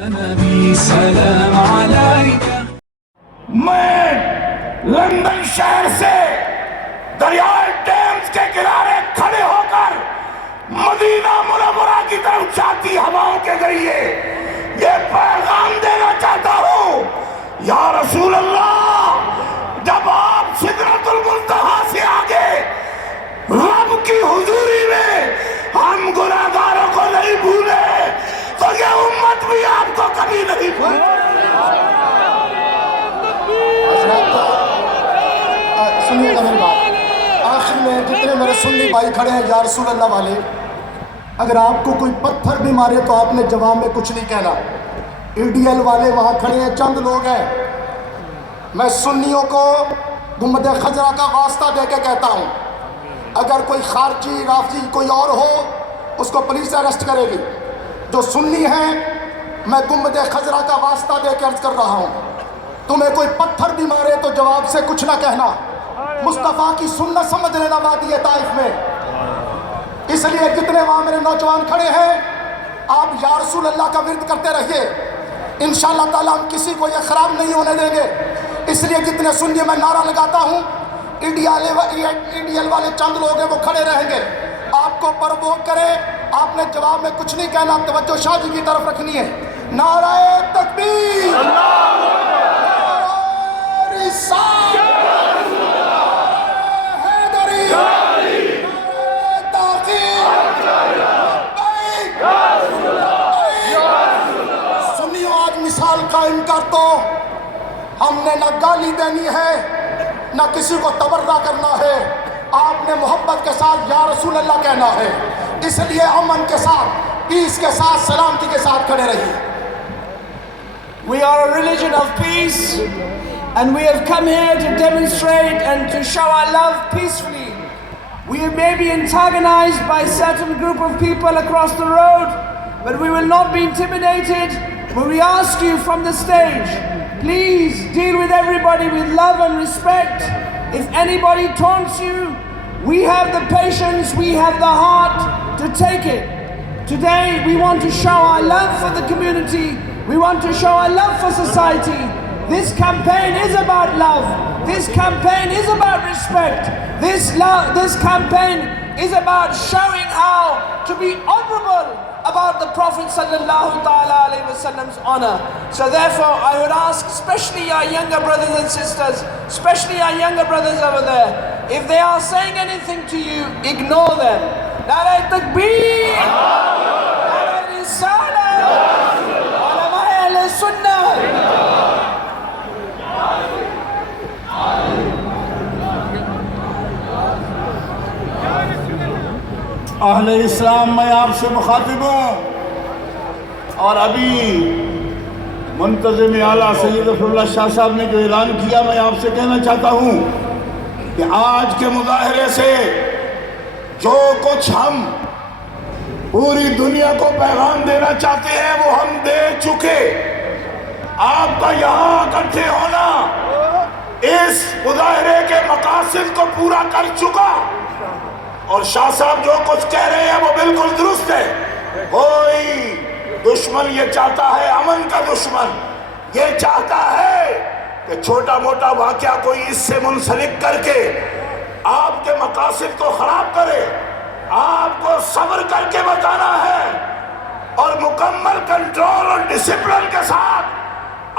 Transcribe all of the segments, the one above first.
نبی سلام علیکہ. میں لندن شہر سے دریائے ٹیمز کے کنارے کھڑے ہو کر مدینہ منورہ کی طرف جاتی ہواؤں کے ذریعے یہ پیغام دینا چاہتا ہوں، یا رسول اللہ، جب آپ سدرۃ المنتہا سے آگے رب کی حضوری میں ہم گناہگاروں کو نہیں بھولے تو یہ امت بھی آپ کو کبھی نہیں بھولے. سنیے گا میری بات. آخر میں جتنے میرے سنی بھائی کھڑے ہیں یا رسول اللہ والے، اگر آپ کو کوئی پتھر بھی مارے تو آپ نے جواب میں کچھ نہیں کہنا. ایڈیل والے وہاں کھڑے ہیں، چند لوگ ہیں. میں سنیوں کو گنبد خضرا کا واسطہ دے کے کہتا ہوں، اگر کوئی خارجی رافضی کوئی اور ہو اس کو پولیس اریسٹ کرے گی. جو سنی ہیں، میں گنبد خضرا کا واسطہ دے کے عرض کر رہا ہوں، تمہیں کوئی پتھر بھی مارے تو جواب سے کچھ نہ کہنا. مصطفیٰ کی سنت سمجھ لینا وادی طائف میں. اس لیے جتنے وہاں میرے نوجوان کھڑے ہیں، آپ یا رسول اللہ کا ورد کرتے رہیے. انشاءاللہ تعالیٰ ہم کسی کو یہ خراب نہیں ہونے دیں گے. اس لیے جتنے سنی میں نعرہ لگاتا ہوں، ایڈیل والے چند لوگ ہیں وہ کھڑے رہیں گے. آپ کو پرووک کرے، آپ نے جواب میں کچھ نہیں کہنا. توجہ شاہ جی کی طرف رکھنی ہے. نعرہ تکبیر، نعرہ رسالت، حیدری، نعرہ تحقیق. سنیو، آج مثال قائم کر دو. ہم نے نہ گالی دینی ہے نہ کسی کو تبرہ کرنا ہے. آپ نے محبت کے ساتھ یا رسول اللہ کہنا ہے. اس لیے امن کے ساتھ، پیس کے ساتھ، سلامتی کے ساتھ کھڑے رہیے. We are a religion of peace, and we have come here to demonstrate and to show our love peacefully. We may be antagonized by a certain group of people across the road, but we will not be intimidated. When we ask you from the stage, please deal with everybody with love and respect. If anybody taunts you, we have the patience, we have the heart to take it. Today we want to show our love for the community. We want to show our love for society. This campaign is about love. This campaign is about respect. This campaign is about showing how to be honorable about the Prophet sallallahu ta'ala alayhi wa sallam's honor. So therefore I would ask, especially our younger brothers and sisters, especially our younger brothers over there, if they are saying anything to you, ignore them. Na'ra takbir, Na'ra risalat, ulama ahl sunnah. اہل اسلام، میں آپ سے مخاطب ہوں، اور ابھی منتظم اعلیٰ سید ظفراللہ شاہ صاحب نے جو اعلان کیا، میں آپ سے کہنا چاہتا ہوں کہ آج کے مظاہرے سے جو کچھ ہم پوری دنیا کو پیغام دینا چاہتے ہیں وہ ہم دے چکے. آپ کا یہاں اکٹھے ہونا اس مظاہرے کے مقاصد کو پورا کر چکا. اور شاہ صاحب جو کچھ کہہ رہے ہیں وہ بالکل درست ہے. کوئی دشمن یہ چاہتا ہے، امن کا دشمن یہ چاہتا ہے کہ چھوٹا موٹا واقعہ کوئی اس سے منسلک کر کے آپ کے مقاصد کو خراب کرے. آپ کو صبر کر کے بتانا ہے اور مکمل کنٹرول اور ڈسپلن کے ساتھ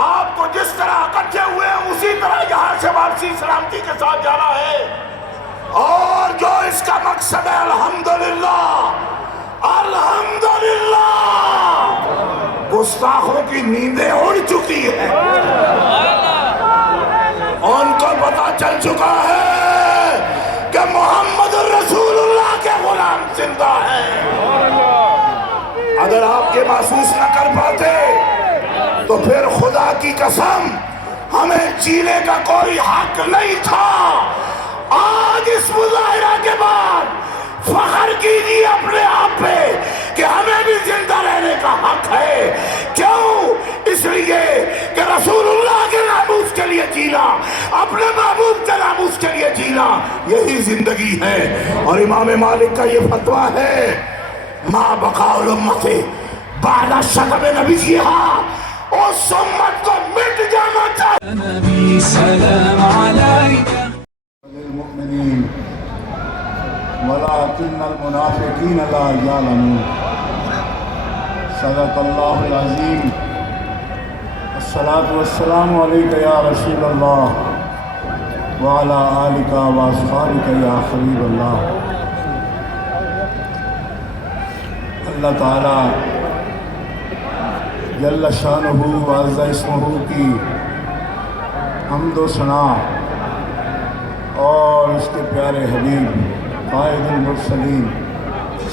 آپ کو جس طرح اکٹھے ہوئے ہیں اسی طرح یہاں سے واپسی سلامتی کے ساتھ جانا ہے. اور جو اس کا مقصد ہے، الحمدللہ الحمدللہ، گستاخوں کی نیندیں اڑ چکی ہیں. ان کو پتا چل چکا ہے کہ محمد رسول اللہ کے غلام زندہ ہیں. اگر آپ کے محسوس نہ کر پاتے تو پھر خدا کی قسم ہمیں جینے کا کوئی حق نہیں تھا. آج اس مظاہرہ کے بعد فخر کیجیے اپنے آپ پہ کہ ہمیں بھی زندہ رہنے کا حق ہے. کیوں؟ اس لیے کہ رسول اللہ کے ناموس کے لیے جینا، اپنے محبوب کے ناموس کے لیے جینا، یہی زندگی ہے. اور امام مالک کا یہ فتویٰ ہے، ما بقاء الامت بعد شتم نبی اس امت کو مٹ جانا چاہیے. نبي سلام عليك للمؤمنین ولكن المنافقین لا يعلمون. صدق اللہ العظیم. الصلاة والسلام علیک یا رسول اللہ وعلی آلک واصحابک یا حبیب اللہ. اللہ تعالی جل شانہ وعز اسمہ کی حمد و ثنا اور اس کے پیارے حبیب قائد المرسلین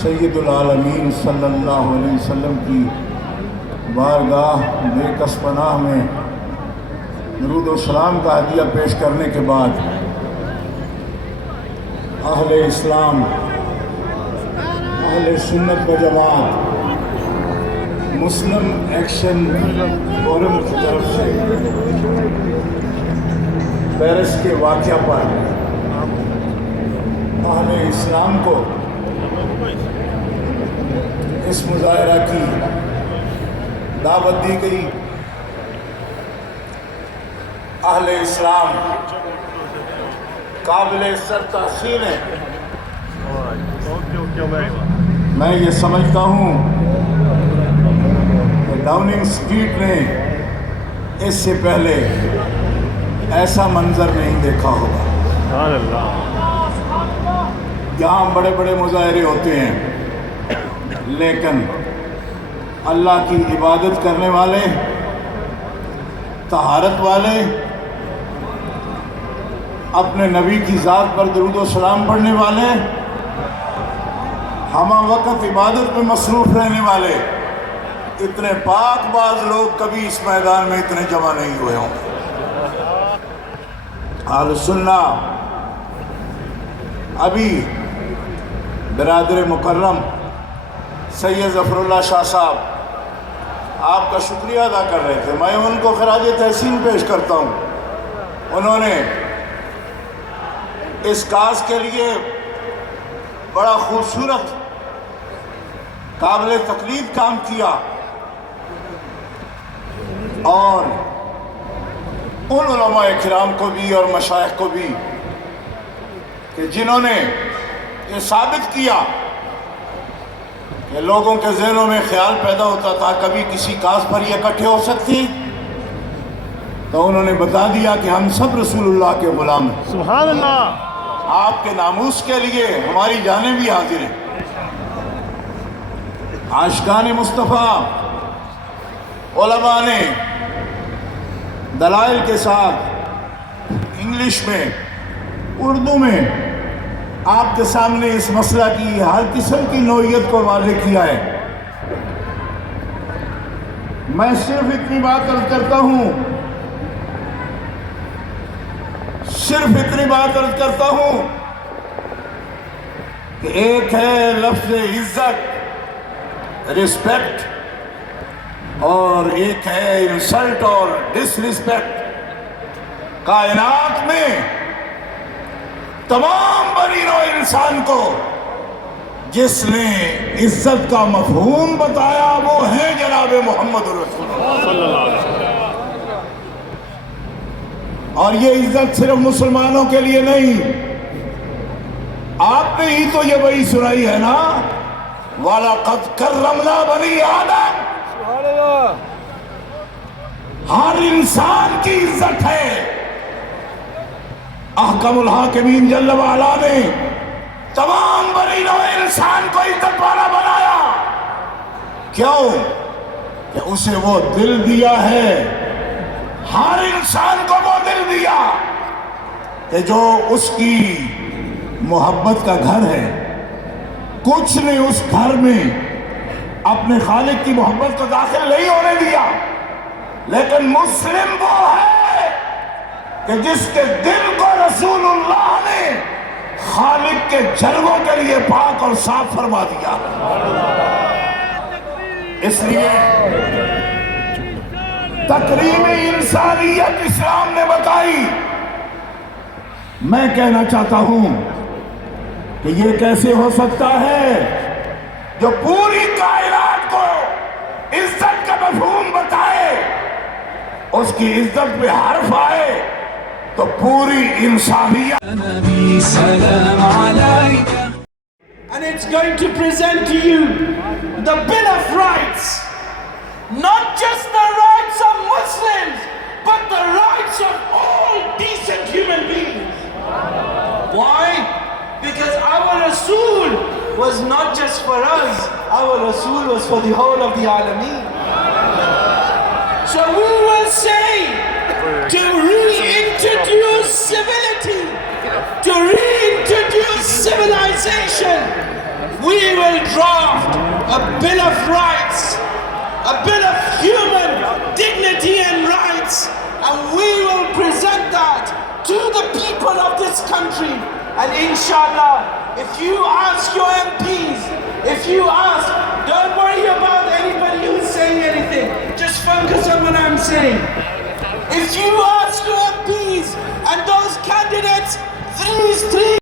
سید العالمین صلی اللہ علیہ وسلم کی بارگاہ بے کس پناہ میں درود و سلام کا ہدیہ پیش کرنے کے بعد اہل اسلام، اہل سنت و جماعت، مسلم ایکشن فورم کی طرف سے پیرس کے واقعہ پر اہل اسلام کو اس مظاہرہ کی دعوت دی گئی. اہل اسلام قابل سر تحسین ہے. میں یہ سمجھتا ہوں کہ ڈاؤننگ اسٹریٹ نے اس سے پہلے ایسا منظر نہیں دیکھا ہوگا. یہاں بڑے بڑے مظاہرے ہوتے ہیں لیکن اللہ کی عبادت کرنے والے، طہارت والے، اپنے نبی کی ذات پر درود و سلام پڑھنے والے، ہمہ وقت عبادت میں مصروف رہنے والے، اتنے پاک باز لوگ کبھی اس میدان میں اتنے جمع نہیں ہوئے ہوں. اہل سنہ ابھی برادر مکرم سید ظفر اللہ شاہ صاحب آپ کا شکریہ ادا کر رہے تھے. میں ان کو خراج تحسین پیش کرتا ہوں. انہوں نے اس کاز کے لیے بڑا خوبصورت قابل تقلید کام کیا اور ان علماء کرام کو بھی اور مشائخ کو بھی کہ جنہوں نے یہ ثابت کیا کہ لوگوں کے ذہنوں میں خیال پیدا ہوتا تھا کبھی کسی کاز پر یہ اکٹھے ہو سکتے، تو انہوں نے بتا دیا کہ ہم سب رسول اللہ کے غلام ہیں. سبحان اللہ. آپ کے ناموس کے لیے ہماری جانیں بھی حاضر ہیں. عاشقان مصطفیٰ علماء نے دلائل کے ساتھ انگلش میں، اردو میں آپ کے سامنے اس مسئلہ کی ہر قسم کی نوعیت کو واضح کیا ہے. میں صرف اتنی بات عرض کرتا ہوں، کہ ایک ہے لفظ عزت، رسپیکٹ، اور ایک ہے انسلٹ اور ڈس رسپیکٹ. کائنات میں تمام بنی نوع انسان کو جس نے عزت کا مفہوم بتایا وہ ہے جناب محمد رسول اللہ. اور یہ عزت صرف مسلمانوں کے لیے نہیں، آپ نے ہی تو یہ وہی سنائی ہے نا، وَلَقَدْ كَرَّمْنَا بَنِي آدم. ہر انسان کی عزت ہے. احکم الحاکمین جل وعلا نے تمام بنی نوع انسان کو عزت والا بنایا. کیوں؟ کہ اسے وہ دل دیا ہے، ہر انسان کو وہ دل دیا کہ جو اس کی محبت کا گھر ہے. کچھ نے اس گھر میں اپنے خالق کی محبت کو داخل نہیں ہونے دیا، لیکن مسلم وہ ہے کہ جس کے دل کو رسول اللہ نے خالق کے جلووں کے لیے پاک اور صاف فرما دیا. اس لیے تقریم انسانیت اسلام نے بتائی. میں کہنا چاہتا ہوں کہ یہ کیسے ہو سکتا ہے جو پوری کائنات کو اس کی عزت میں حرف آئے تو پوری انسانیت نبي سلام عليك. And it's going to present to you the Bill of Rights. Not just the rights of Muslims, but the rights of all decent human beings. Why? Because our Rasul was not just for us, our Rasul was for the whole of the Alameen. So we will say, to reintroduce civility, to reintroduce civilization, we will draft a Bill of Rights, a Bill of human dignity and rights, and we will present that to the people of this country. And inshallah, if you ask your MPs, if you ask, don't worry about anybody who's saying anything, just focus on what I'm saying. If you ask your MPs and those candidates, these three